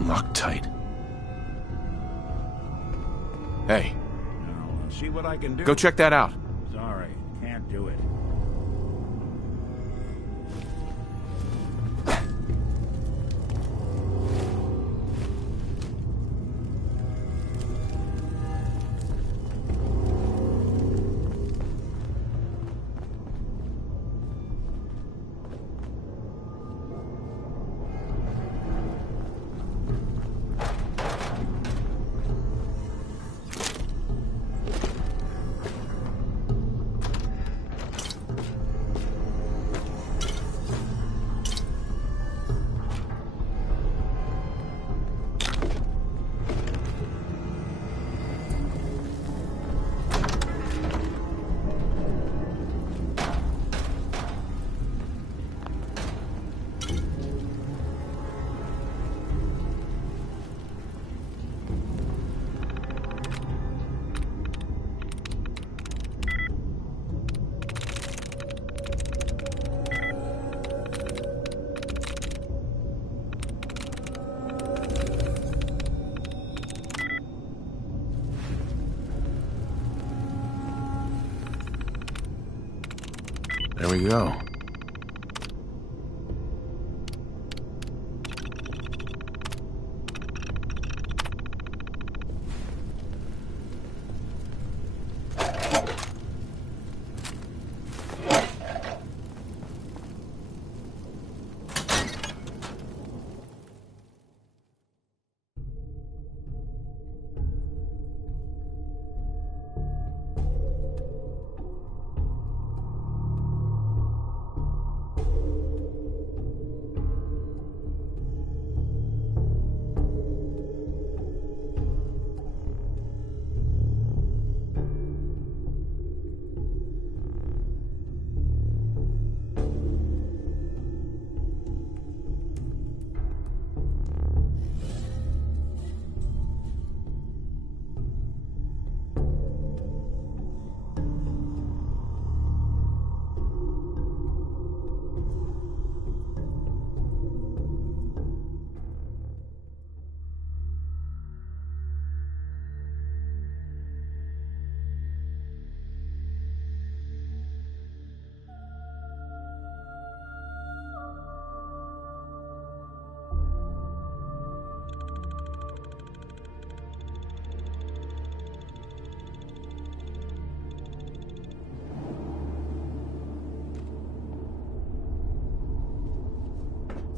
Locked tight. Hey. I'll see what I can do. Go check that out. Sorry, can't do it. There we go.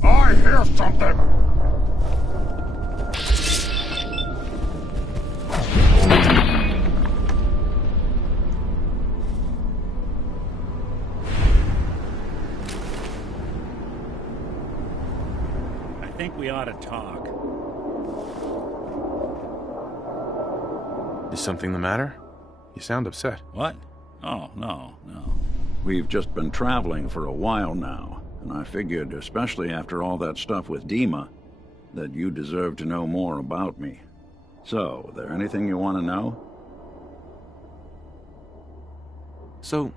I hear something! I think we ought to talk. Is something the matter? You sound upset. What? Oh, no. We've just been traveling for a while now, and I figured, especially after all that stuff with Dima, that you deserve to know more about me. So, there anything you want to know? So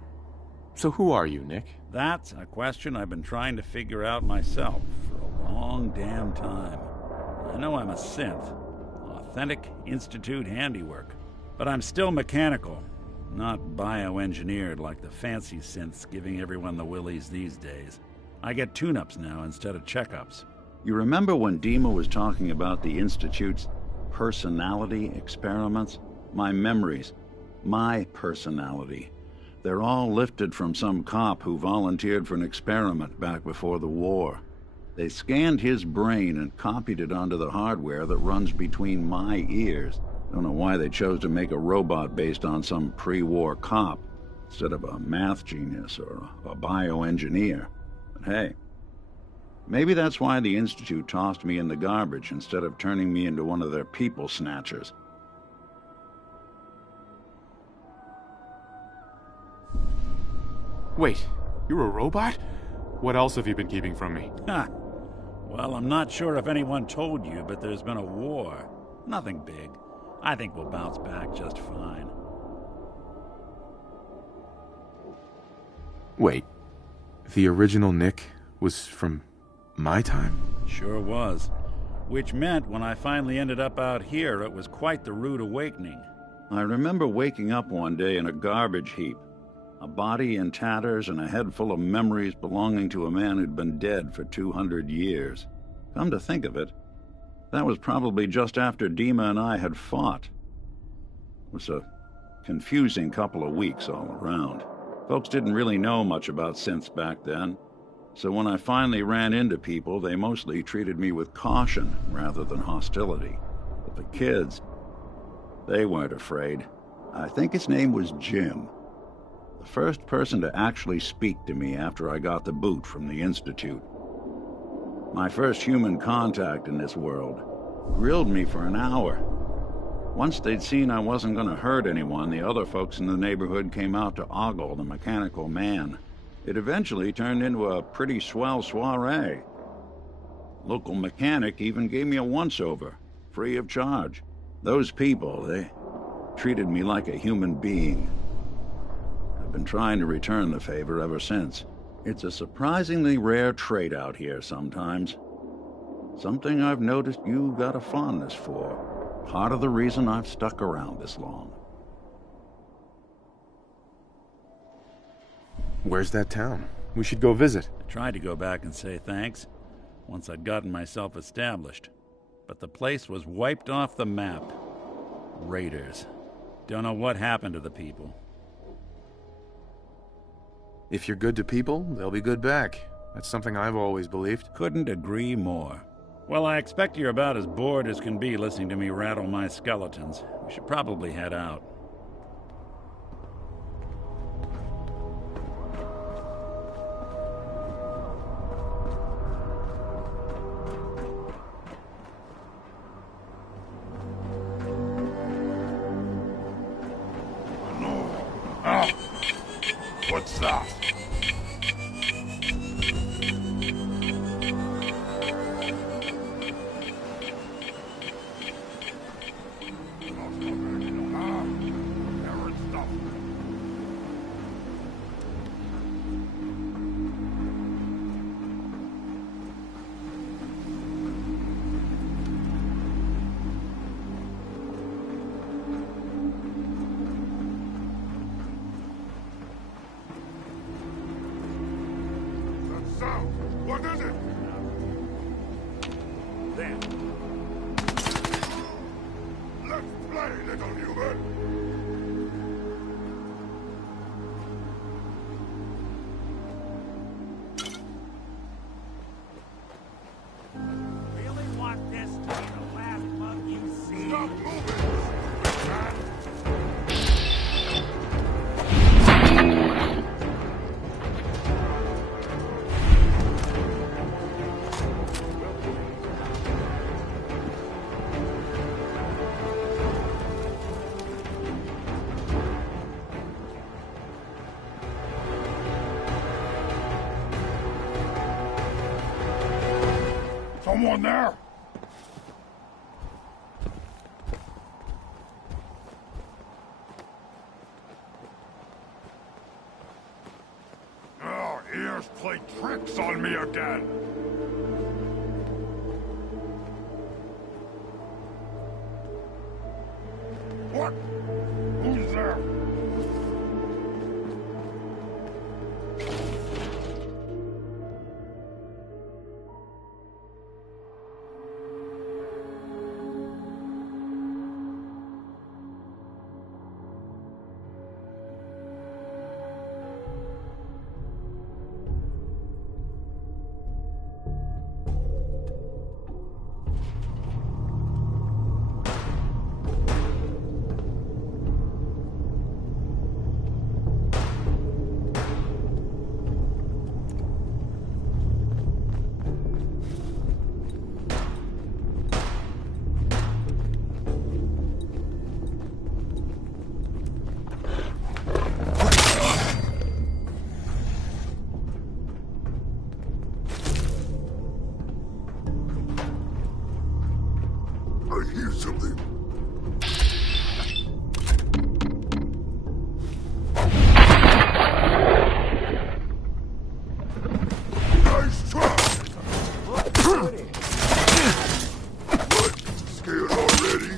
who are you, Nick? That's a question I've been trying to figure out myself for a long damn time. I know I'm a synth, authentic Institute handiwork, but I'm still mechanical, not bioengineered like the fancy synths giving everyone the willies these days. I get tune-ups now instead of checkups. You remember when Dima was talking about the Institute's personality experiments? My memories. My personality. They're all lifted from some cop who volunteered for an experiment back before the war. They scanned his brain and copied it onto the hardware that runs between my ears. Don't know why they chose to make a robot based on some pre-war cop instead of a math genius or a bioengineer. But hey, Maybe that's why the Institute tossed me in the garbage instead of turning me into one of their people snatchers. Wait, you're a robot? What else have you been keeping from me? Ha! Well, I'm not sure if anyone told you, but there's been a war. Nothing big. I think we'll bounce back just fine. Wait, the original Nick was from my time? Sure was. Which meant when I finally ended up out here, it was quite the rude awakening. I remember waking up one day in a garbage heap. A body in tatters and a head full of memories belonging to a man who'd been dead for 200 years. Come to think of it, that was probably just after Dima and I had fought. It was a confusing couple of weeks all around. Folks didn't really know much about synths back then, so when I finally ran into people, they mostly treated me with caution rather than hostility. But the kids, they weren't afraid. I think his name was Jim. The first person to actually speak to me after I got the boot from the Institute. My first human contact in this world. Grilled me for an hour. Once they'd seen I wasn't going to hurt anyone, the other folks in the neighborhood came out to ogle the mechanical man. It eventually turned into a pretty swell soiree. Local mechanic even gave me a once-over, free of charge. Those people, they treated me like a human being. I've been trying to return the favor ever since. It's a surprisingly rare trait out here sometimes. Something I've noticed you've got a fondness for. Part of the reason I've stuck around this long. Where's that town? We should go visit. I tried to go back and say thanks, once I'd gotten myself established. But the place was wiped off the map. Raiders. Don't know what happened to the people. If you're good to people, they'll be good back. That's something I've always believed. Couldn't agree more. Well, I expect you're about as bored as can be listening to me rattle my skeletons. We should probably head out. What's that? What is it? There. Let's play, little human. Really want this to be the last mug you see? Stop moving! Man. Someone there? Oh, ears play tricks on me again. What? Who's there? I hear something. Nice try! What? Scared already?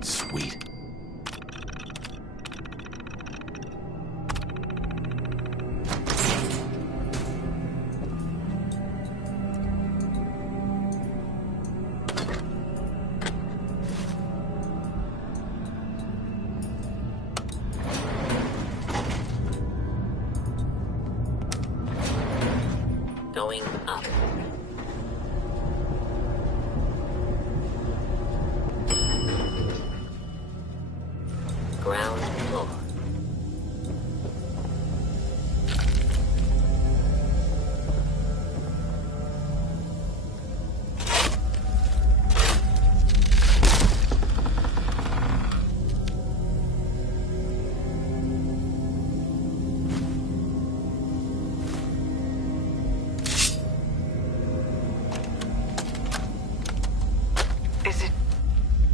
Sweet. Going up. Ground floor.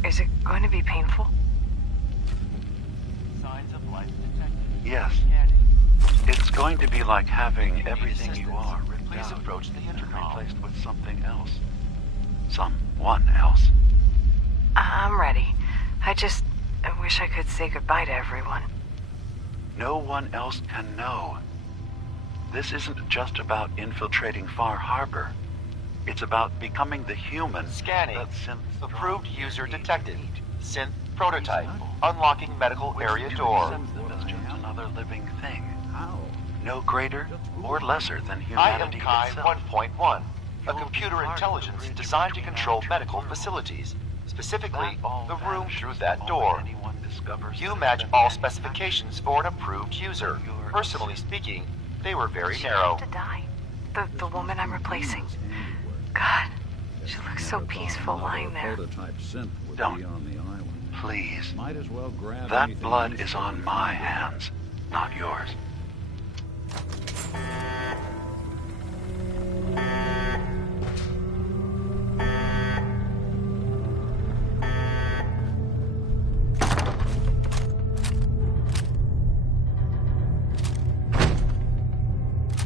Is it going to be painful? Signs of life detected. Yes. Scanning. It's going to be like having everything you are ripped Please out approach the and intercom. replaced with something else. Someone else. I'm ready. I wish I could say goodbye to everyone. No one else can know. This isn't just about infiltrating Far Harbor. It's about becoming the human Scanning. that synth Approved drones user need. detected. Synth prototype. Unlocking medical area door. Sense them as just another living thing. No greater or lesser than humanity Item Kai itself. 1.1. A computer intelligence designed to control medical facilities. Specifically, the room through that door. You match all specifications for an approved user. Personally speaking, they were very narrow. To die. The woman I'm replacing. God, she looks so peaceful lying there. Don't. Please. Might as well grab That anything blood useful. is on my hands, not yours.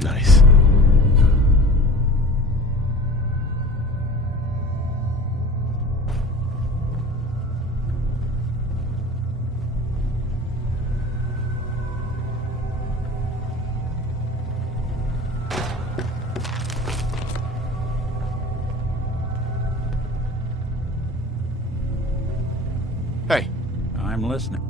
Nice. Hey, I'm listening.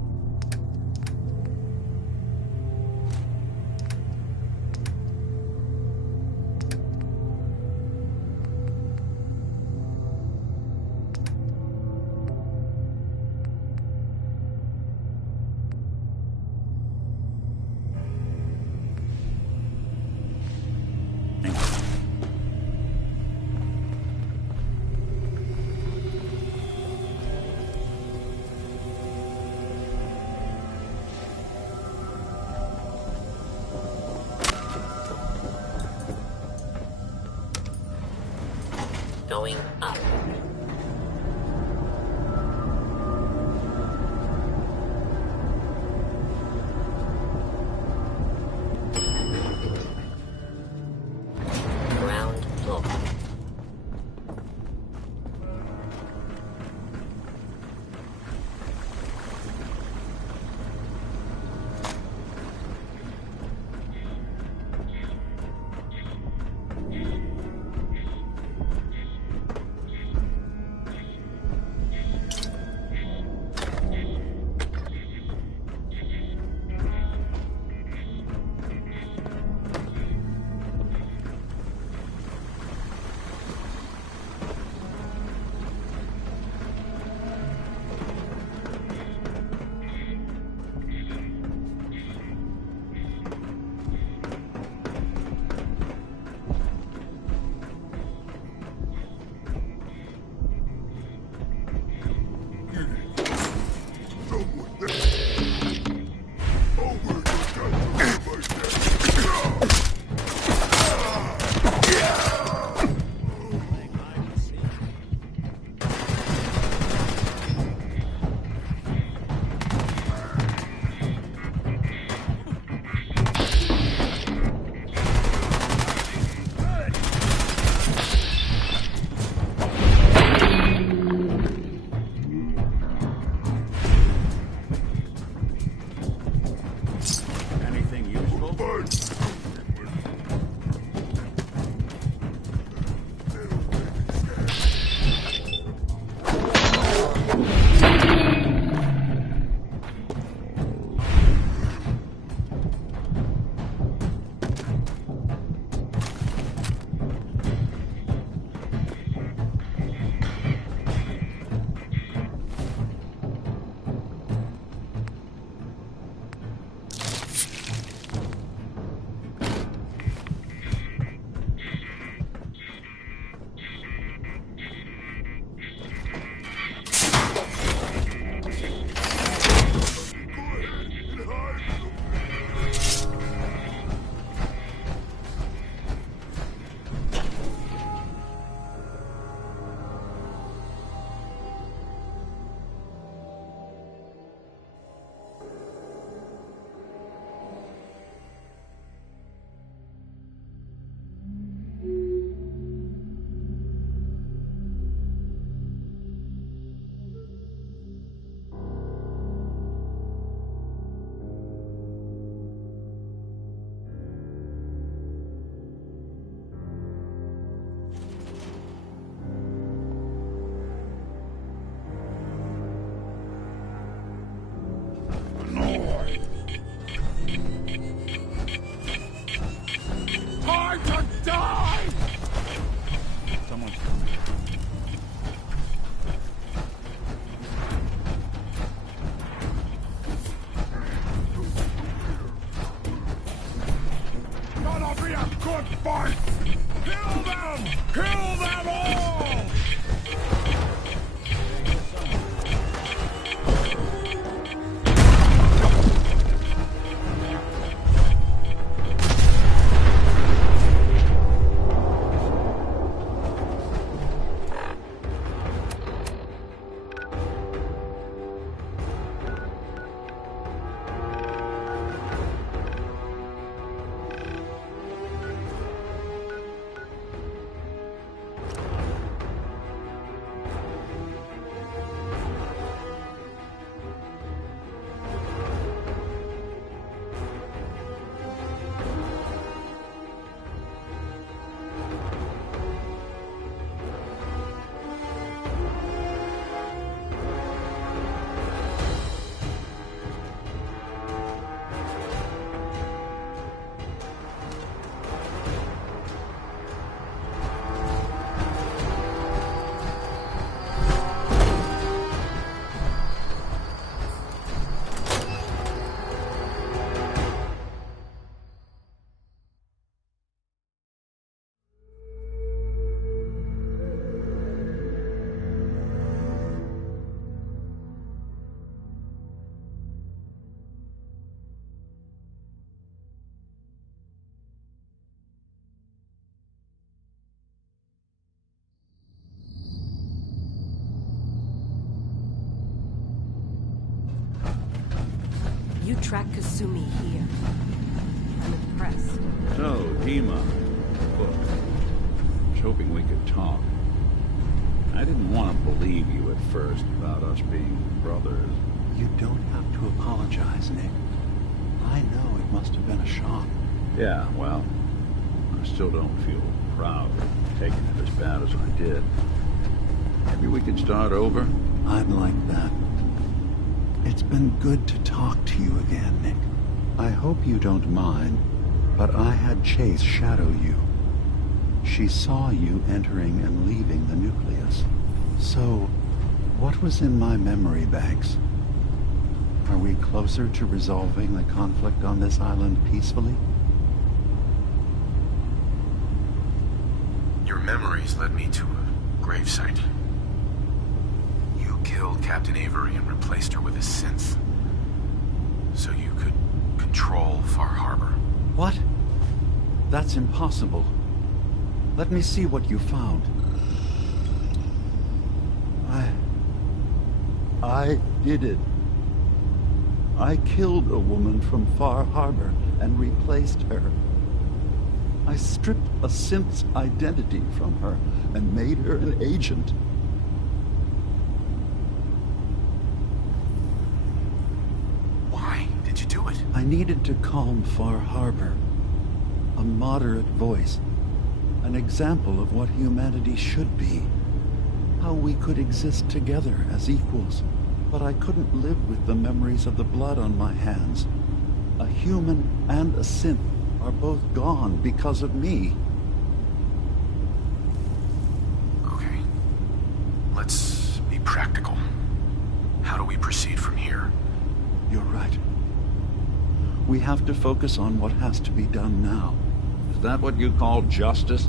Going up. Ground floor. You tracked Kasumi here. I'm impressed. So, Dima, look, I was hoping we could talk. I didn't want to believe you at first about us being brothers. You don't have to apologize, Nick. I know it must have been a shock. Yeah, well, I still don't feel proud of taking it as bad as I did. Maybe we can start over? I'm like that. It's been good to talk to you again, Nick. I hope you don't mind, but I had Chase shadow you. She saw you entering and leaving the nucleus. So, what was in my memory banks? Are we closer to resolving the conflict on this island peacefully? Your memories led me to a gravesite. You killed Captain Avery and replaced her with a synth. So you could control Far Harbor. What? That's impossible. Let me see what you found. I did it. I killed a woman from Far Harbor and replaced her. I stripped a synth's identity from her and made her an agent. Why did you do it? I needed to calm Far Harbor. A moderate voice. An example of what humanity should be. How we could exist together as equals. But I couldn't live with the memories of the blood on my hands. A human and a synth are both gone because of me. Okay. Let's be practical. How do we proceed from here? You're right. We have to focus on what has to be done now. Is that what you call justice?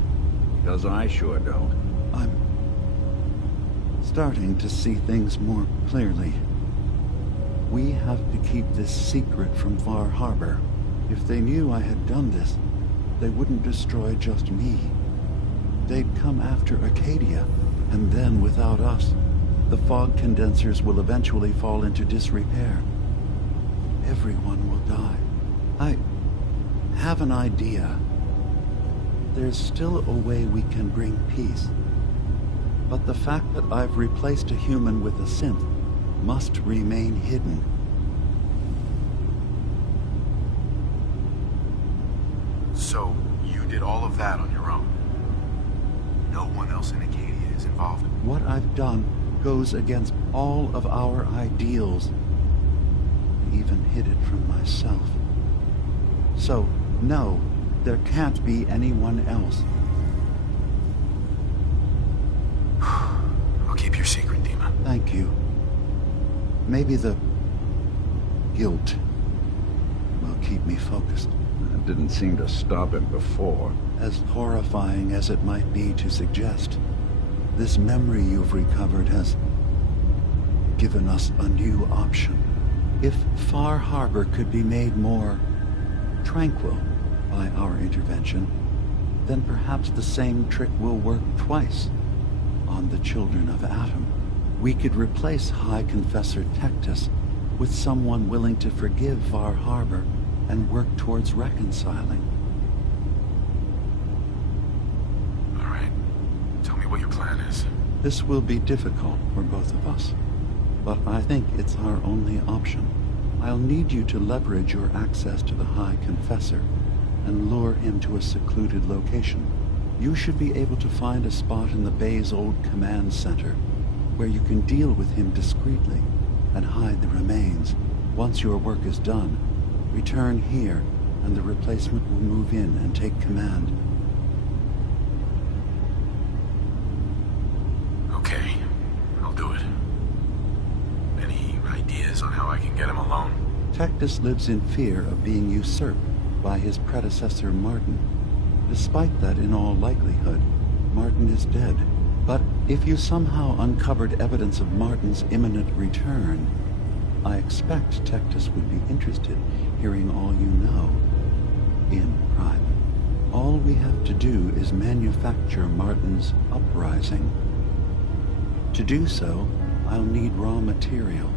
Because I sure don't. I'm starting to see things more clearly. We have to keep this secret from Far Harbor. If they knew I had done this, they wouldn't destroy just me. They'd come after Acadia, and then without us, the fog condensers will eventually fall into disrepair. Everyone will die. I have an idea. There's still a way we can bring peace. But the fact that I've replaced a human with a synth must remain hidden. So, you did all of that on your own? No one else in Acadia is involved? What I've done goes against all of our ideals. I even hid it from myself. So, no, there can't be anyone else. I'll keep your secret, Dima. Thank you. Maybe the guilt will keep me focused. That didn't seem to stop him before. As horrifying as it might be to suggest, this memory you've recovered has given us a new option. If Far Harbor could be made more tranquil by our intervention, then perhaps the same trick will work twice on the children of Atom. We could replace High Confessor Tectus with someone willing to forgive Far Harbor and work towards reconciling. All right. Tell me what your plan is. This will be difficult for both of us, but I think it's our only option. I'll need you to leverage your access to the High Confessor and lure him to a secluded location. You should be able to find a spot in the Bay's old command center where you can deal with him discreetly and hide the remains. Once your work is done, return here and the replacement will move in and take command. Okay, I'll do it. Any ideas on how I can get him alone? Tectus lives in fear of being usurped by his predecessor Martin. Despite that, in all likelihood, Martin is dead. But if you somehow uncovered evidence of Martin's imminent return, I expect Tectus would be interested hearing all you know in private. All we have to do is manufacture Martin's uprising. To do so, I'll need raw material.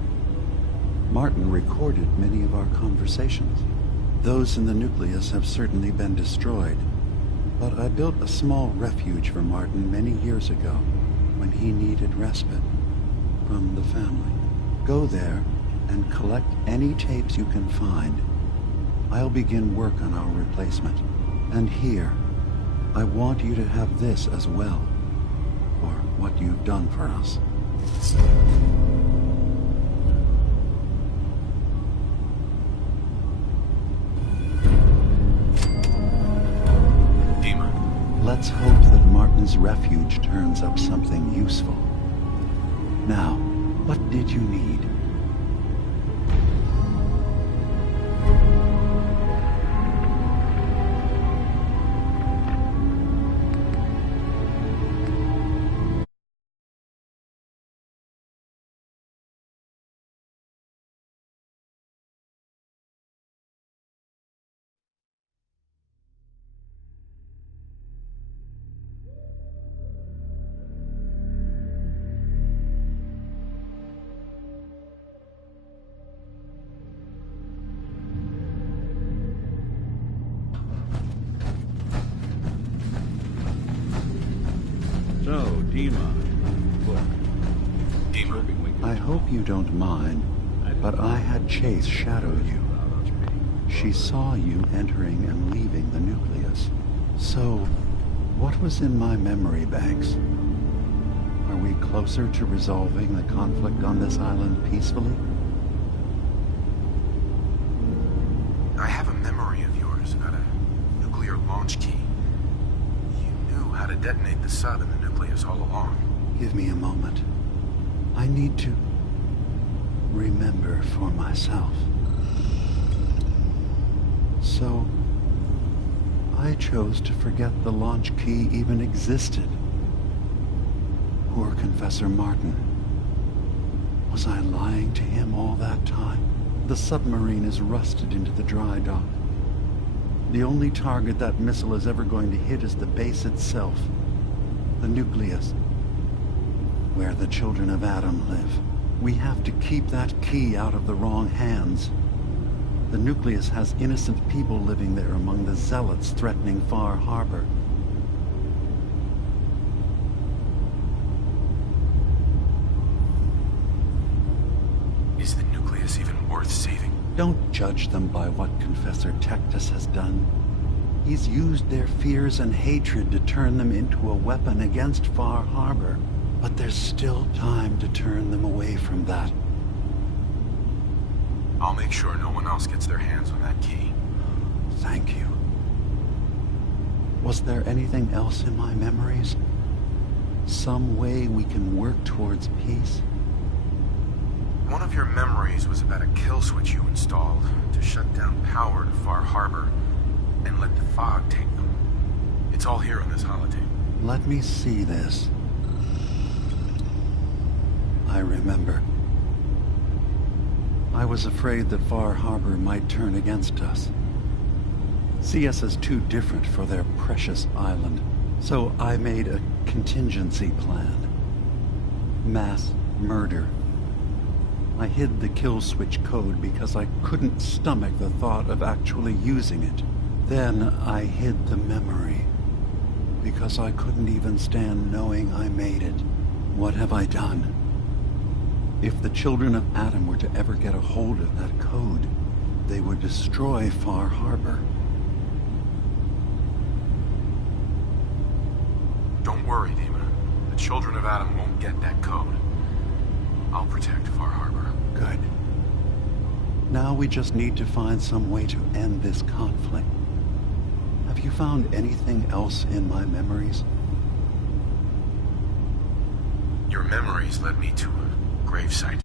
Martin recorded many of our conversations. Those in the nucleus have certainly been destroyed, but I built a small refuge for Martin many years ago when he needed respite from the family. Go there and collect any tapes you can find. I'll begin work on our replacement. And here, I want you to have this as well, for what you've done for us. Let's hope that Martin's refuge turns up something useful. Now, what did you need? So, Dima. Look. Dima. I hope you don't mind, but I had Chase shadow you. She saw you entering and leaving the nucleus. So, what was in my memory banks? Are we closer to resolving the conflict on this island peacefully? I have a memory of yours about a nuclear launch key. You knew how to detonate the sub in the nucleus all along. Give me a moment. I need to remember for myself. So, I chose to forget the launch key even existed. Poor Confessor Martin. Was I lying to him all that time? The submarine is rusted into the dry dock. The only target that missile is ever going to hit is the base itself. The nucleus. Where the children of Adam live. We have to keep that key out of the wrong hands. The nucleus has innocent people living there among the zealots threatening Far Harbor. Is the nucleus even worth saving? Don't judge them by what Confessor Tectus has done. He's used their fears and hatred to turn them into a weapon against Far Harbor. But there's still time to turn them away from that. I'll make sure no one else gets their hands on that key. Thank you. Was there anything else in my memories? Some way we can work towards peace? One of your memories was about a kill switch you installed to shut down power to Far Harbor and let the fog take them. It's all here on this holotape. Let me see this. I remember. I was afraid that Far Harbor might turn against us. See us as too different for their precious island. So I made a contingency plan. Mass murder. I hid the kill switch code because I couldn't stomach the thought of actually using it. Then I hid the memory because I couldn't even stand knowing I made it. What have I done? If the children of Adam were to ever get a hold of that code, they would destroy Far Harbor. Don't worry, Dima. The children of Adam won't get that code. I'll protect Far Harbor. Good. Now we just need to find some way to end this conflict. Have you found anything else in my memories? Your memories led me to a gravesite.